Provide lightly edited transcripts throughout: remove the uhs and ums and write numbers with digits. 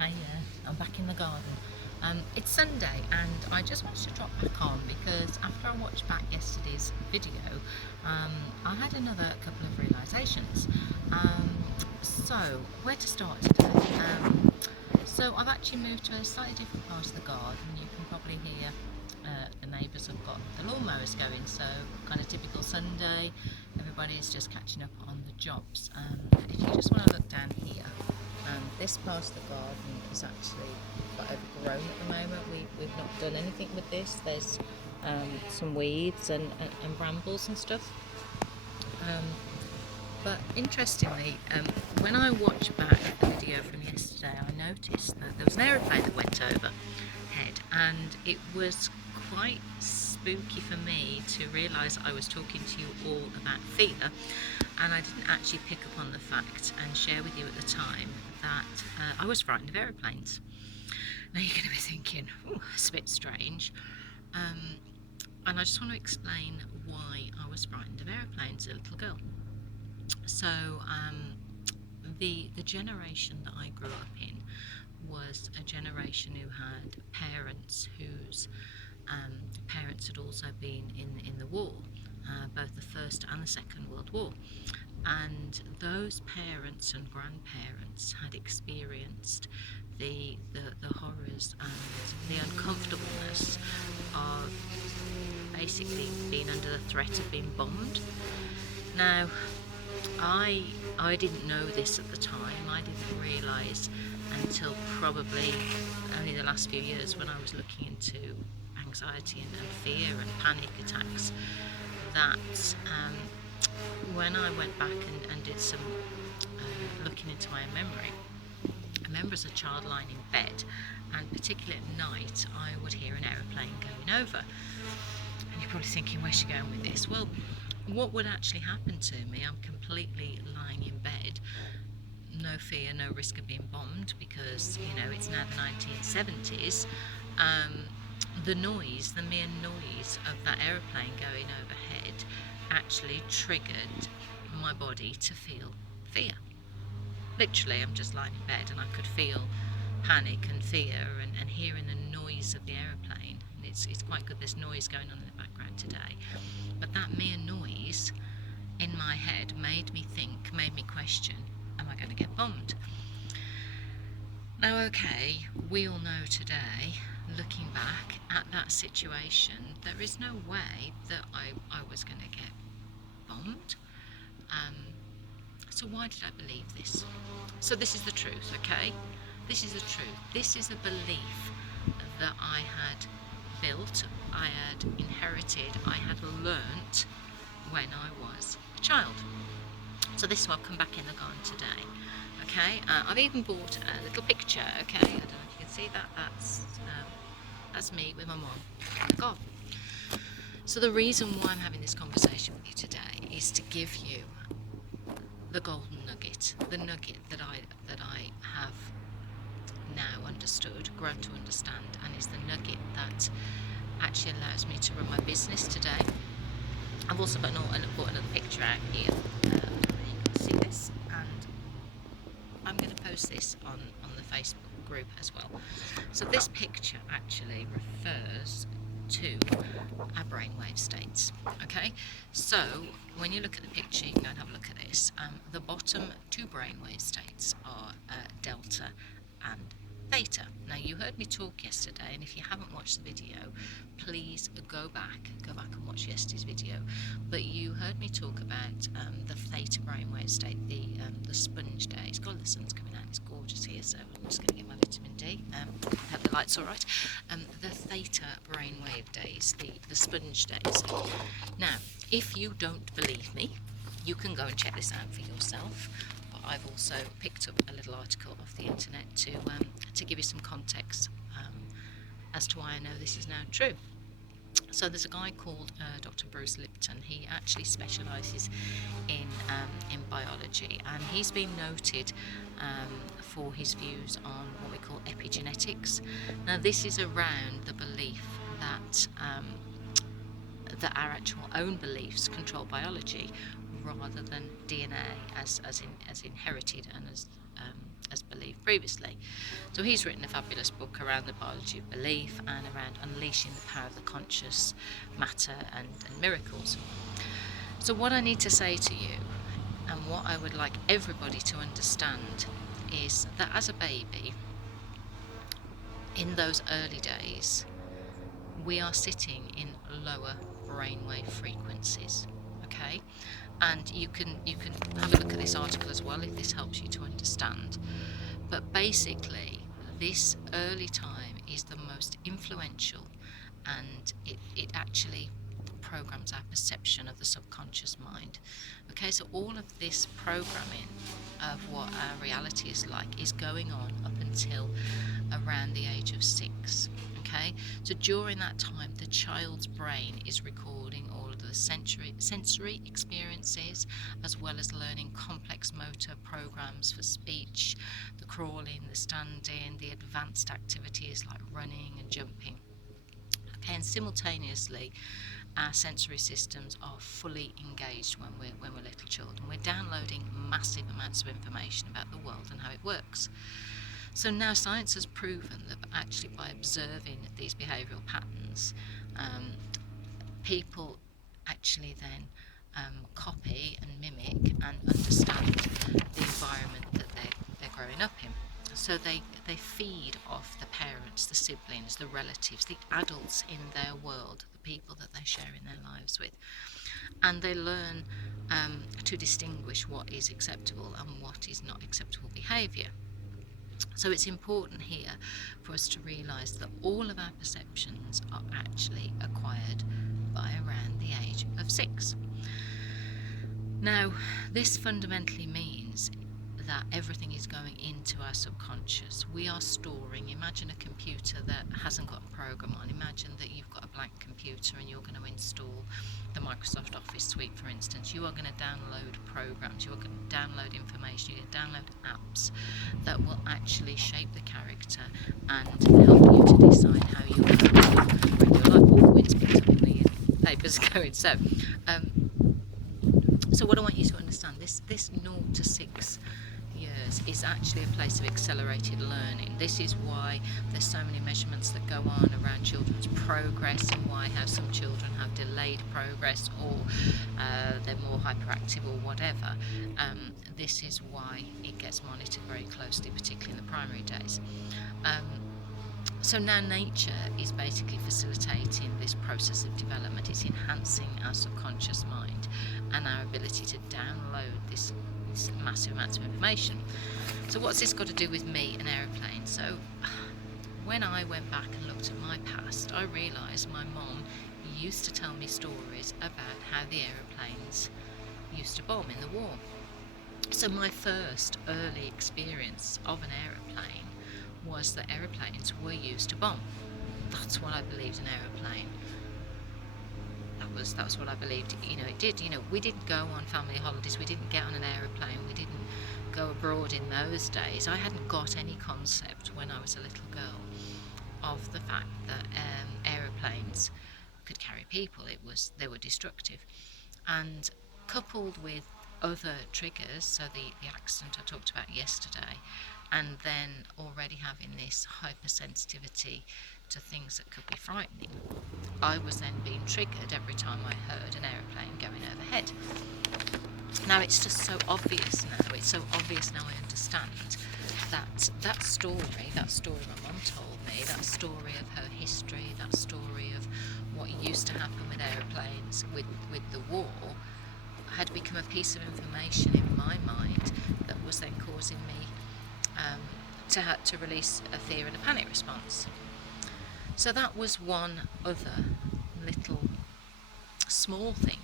Hi there, I'm back in the garden. It's Sunday and I just wanted to drop back on because after I watched back yesterday's video, I had another couple of realisations. So, where to start today? So, I've actually moved to a slightly different part of the garden. You can probably hear the neighbours have got the lawnmowers going, so kind of typical Sunday. Everybody's just catching up on the jobs. If you just want to look down here, this part of the garden is actually quite overgrown at the moment. We've not done anything with this. There's some weeds and brambles and stuff. Um, but interestingly, when I watched back the video from yesterday, I noticed that there was an aeroplane that went overhead, and it was quite spooky for me to realise I was talking to you all about fear, and I didn't actually pick up on the fact and share with you at the time that I was frightened of aeroplanes. Now you're going to be thinking, oh, it's a bit strange. Um, and I just want to explain why I was frightened of aeroplanes as a little girl. So, the generation that I grew up in was a generation who had parents whose parents had also been in the war, both the First and the Second World War. And those parents and grandparents had experienced the horrors and the uncomfortableness of basically being under the threat of being bombed. Now, I didn't know this at the time. I didn't realise until probably only the last few years when I was looking into anxiety and fear and panic attacks that when I went back and did some looking into my memory, I remember as a child lying in bed, and particularly at night, I would hear an aeroplane going over. And you're probably thinking, where's she going with this? Well, what would actually happen to me? I'm completely lying in bed, no fear, no risk of being bombed because, it's now the 1970s. The noise, the mere noise of that aeroplane going overhead actually triggered my body to feel fear. Literally, I'm just lying in bed and I could feel panic and fear and hearing the noise of the aeroplane. And it's quite good there's noise going on in the background today. But that mere noise in my head made me think, made me question, am I going to get bombed? Now, okay, we all know today, looking back at that situation, there is no way that I was going to get bombed. So why did I believe this? So this is the truth, okay? This is the truth. This is a belief that I had built, I had inherited, I had learnt when I was a child. So this is why I've come back in the garden today. Okay, I've even bought a little picture. Okay, I don't know if you can see that. That's me with my mum in the garden. So the reason why I'm having this conversation with you today is to give you the golden nugget, the nugget that I have now understood, grown to understand, and is the nugget that actually allows me to run my business today. I've also bought another picture out here. You can see this, and I'm going to post this on the Facebook group as well. So this picture actually refers to our brainwave states. Okay, so when you look at the picture, you can go and have a look at this. The bottom two brainwave states are delta and theta. Now, you heard me talk yesterday, and if you haven't watched the video, please go back and watch yesterday's video. But you heard me talk about the theta brainwave state, the sponge days. God, the sun's coming out, it's gorgeous here, so I'm just going to get my vitamin D. Hope the light's all right. The theta brainwave days, the sponge days. Now, if you don't believe me, you can go and check this out for yourself. But I've also picked up a little article off the internet to give you some context as to why I know this is now true. So there's a guy called Dr. Bruce Lipton. He actually specialises in biology, and he's been noted for his views on what we call epigenetics. Now, this is around the belief that our actual own beliefs control biology rather than DNA as inherited and as as believed previously. So he's written a fabulous book around the biology of belief and around unleashing the power of the conscious matter and miracles. So what I need to say to you, and what I would like everybody to understand, is that as a baby, in those early days, we are sitting in lower brainwave frequencies. Okay, and you can have a look at this article as well if this helps you to understand. But basically, this early time is the most influential, and it actually programs our perception of the subconscious mind. Okay, so all of this programming of what our reality is like is going on up until around the age of 6. Okay, so during that time, the child's brain is recording all of the sensory experiences, as well as learning complex motor programs for speech, the crawling, the standing, the advanced activities like running and jumping. Okay, and simultaneously, our sensory systems are fully engaged when we're little children. We're downloading massive amounts of information about the world and how it works. So now science has proven that actually by observing these behavioural patterns, people actually then copy and mimic and understand the environment that they're growing up in. So they feed off the parents, the siblings, the relatives, the adults in their world, the people that they share in their lives with. And they learn to distinguish what is acceptable and what is not acceptable behaviour. So it's important here for us to realise that all of our perceptions are actually acquired by around the age of 6. Now, this fundamentally means that everything is going into our subconscious. We are storing, imagine a computer that hasn't got a program on. Imagine that you've got a blank computer and you're going to install the Microsoft Office suite, for instance. You are going to download programs, you are going to download information, you're going to download apps that will actually shape the character and help you to decide how you're going to bring your life. Oh, wind's picked up on the papers going. So what I want you to understand, this 0 to 6 years is actually a place of accelerated learning. This is why there's so many measurements that go on around children's progress, and why how some children have delayed progress, or they're more hyperactive or whatever. This is why it gets monitored very closely, particularly in the primary days. So now nature is basically facilitating this process of development. It's enhancing our subconscious mind and our ability to download this massive amounts of information. So what's this got to do with me and aeroplanes? So when I went back and looked at my past, I realised my mum used to tell me stories about how the aeroplanes used to bomb in the war. So my first early experience of an aeroplane was that aeroplanes were used to bomb. That's what I believed an aeroplane. That's what I believed. It did. We didn't go on family holidays. We didn't get on an aeroplane. We didn't go abroad in those days. I hadn't got any concept when I was a little girl of the fact that aeroplanes could carry people. They were destructive, and coupled with other triggers, so the accident I talked about yesterday, and then already having this hypersensitivity to things that could be frightening, I was then being triggered every time I heard an aeroplane going overhead. Now it's just so obvious now. It's so obvious now I understand that story my mum told me, that story of her history, that story of what used to happen with aeroplanes, with the war, had become a piece of information in my mind that was then causing me to release a fear and a panic response. So that was one other little small thing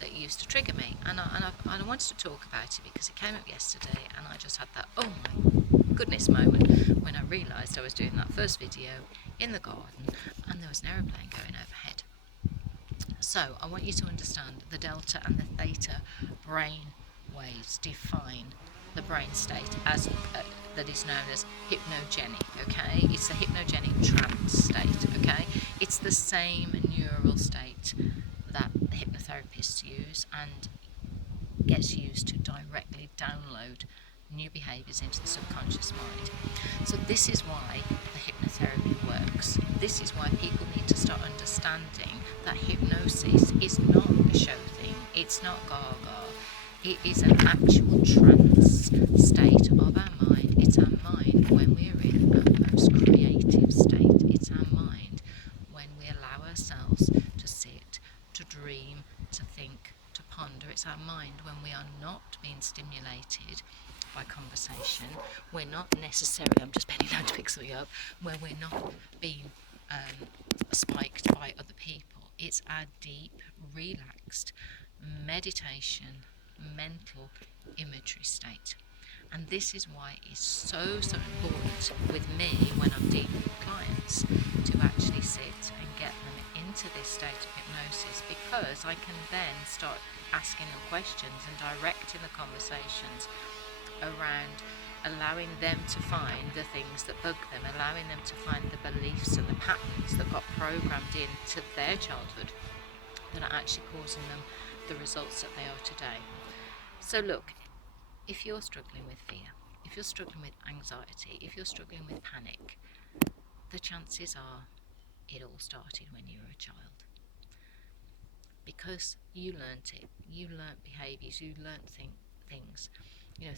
that used to trigger me, and I wanted to talk about it because it came up yesterday, and I just had that oh my goodness moment when I realised I was doing that first video in the garden and there was an aeroplane going overhead. So I want you to understand the delta and the theta brain waves define the brain state as that is known as hypnogenic. Okay, it's the hypnogenic trance state. Okay, it's the same neural state that the hypnotherapists use and gets used to directly download new behaviours into the subconscious mind. So this is why the hypnotherapy works. This is why people need to start understanding that hypnosis is not a show thing. It's not gaga. It is an actual trance state of our mind. It's our mind when we're in our most creative state. It's our mind when we allow ourselves to sit, to dream, to think, to ponder. It's our mind when we are not being stimulated by conversation. We're not necessarily, I'm just bending down to pick something up, where we're not being spiked by other people. It's our deep, relaxed meditation, mental imagery state. And this is why it's so important with me when I'm dealing with clients to actually sit and get them into this state of hypnosis, because I can then start asking them questions and directing the conversations around allowing them to find the things that bug them, allowing them to find the beliefs and the patterns that got programmed into their childhood that are actually causing them the results that they are today. So look, if you're struggling with fear, if you're struggling with anxiety, if you're struggling with panic, the chances are it all started when you were a child. Because you learnt it, you learnt behaviours, you learnt things.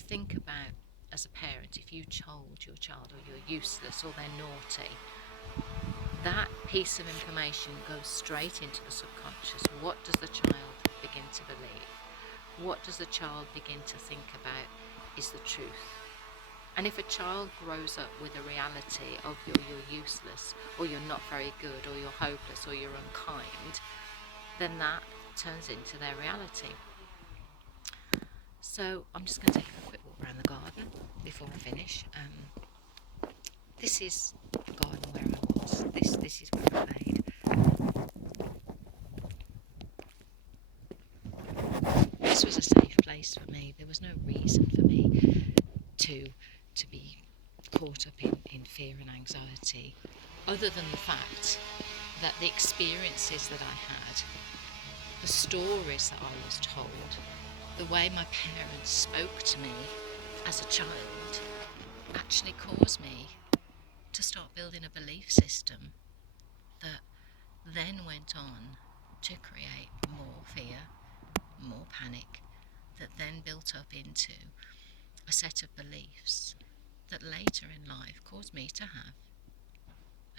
Think about, as a parent, if you told your child, or you're useless, or they're naughty, that piece of information goes straight into the subconscious. What does the child begin to believe? What does the child begin to think about is the truth? And if a child grows up with a reality of you're useless, or you're not very good, or you're hopeless, or you're unkind, then that turns into their reality. So I'm just going to take a quick walk around the garden before I finish. This is the garden where I was. This is where I played. This was a safe place for me. There was no reason for me to be caught up in fear and anxiety, other than the fact that the experiences that I had, the stories that I was told, the way my parents spoke to me as a child actually caused me to start building a belief system that then went on to create more fear, more panic, that then built up into a set of beliefs that later in life caused me to have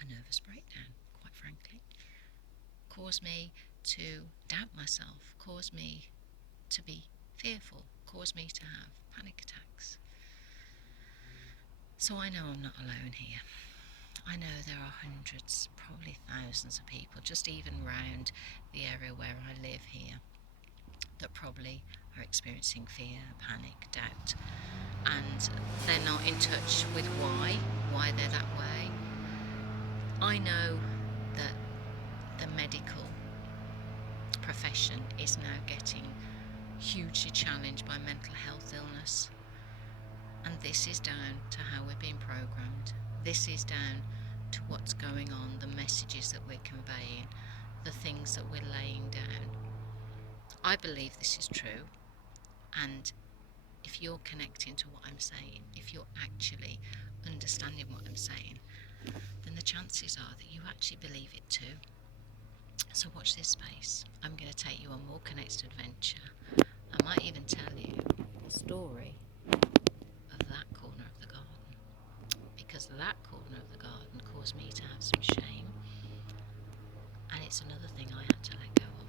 a nervous breakdown, quite frankly, caused me to doubt myself, caused me to be fearful, caused me to have panic attacks. So I know I'm not alone here. I know there are hundreds, probably thousands of people, just even round the area where I live here, that probably are experiencing fear, panic, doubt, and they're not in touch with why they're that way. I know that the medical profession is now getting hugely challenged by mental health illness, and this is down to how we're being programmed. This is down to what's going on, the messages that we're conveying, the things that we're laying down. I believe this is true, and if you're connecting to what I'm saying, if you're actually understanding what I'm saying, then the chances are that you actually believe it too. So watch this space. I'm going to take you on more connected adventure. I might even tell you the story of that corner of the garden, because that corner of the garden caused me to have some shame, and it's another thing I had to let go of.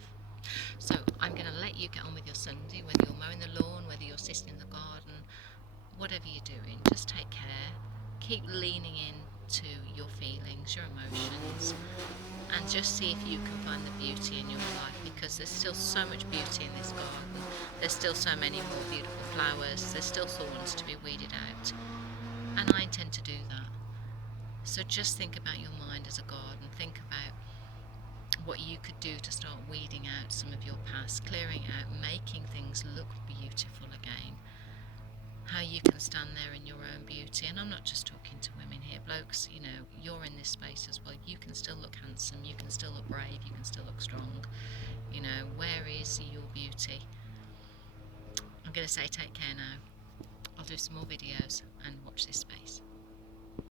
So I'm going to let you get on with your Sunday, whether you're mowing the lawn, whether you're sitting in the garden, whatever you're doing, just take care. Keep leaning in to your feelings, your emotions, and just see if you can find the beauty in your life, because there's still so much beauty in this garden. There's still so many more beautiful flowers. There's still thorns to be weeded out, and I intend to do that. So just think about your mind as a garden. Think about what you could do to start weeding out some of your past, clearing out, making things look beautiful again. How you can stand there in your own beauty. And I'm not just talking to women here, blokes, you're in this space as well. You can still look handsome, you can still look brave, you can still look strong. Where is your beauty? I'm going to say take care now. I'll do some more videos and watch this space.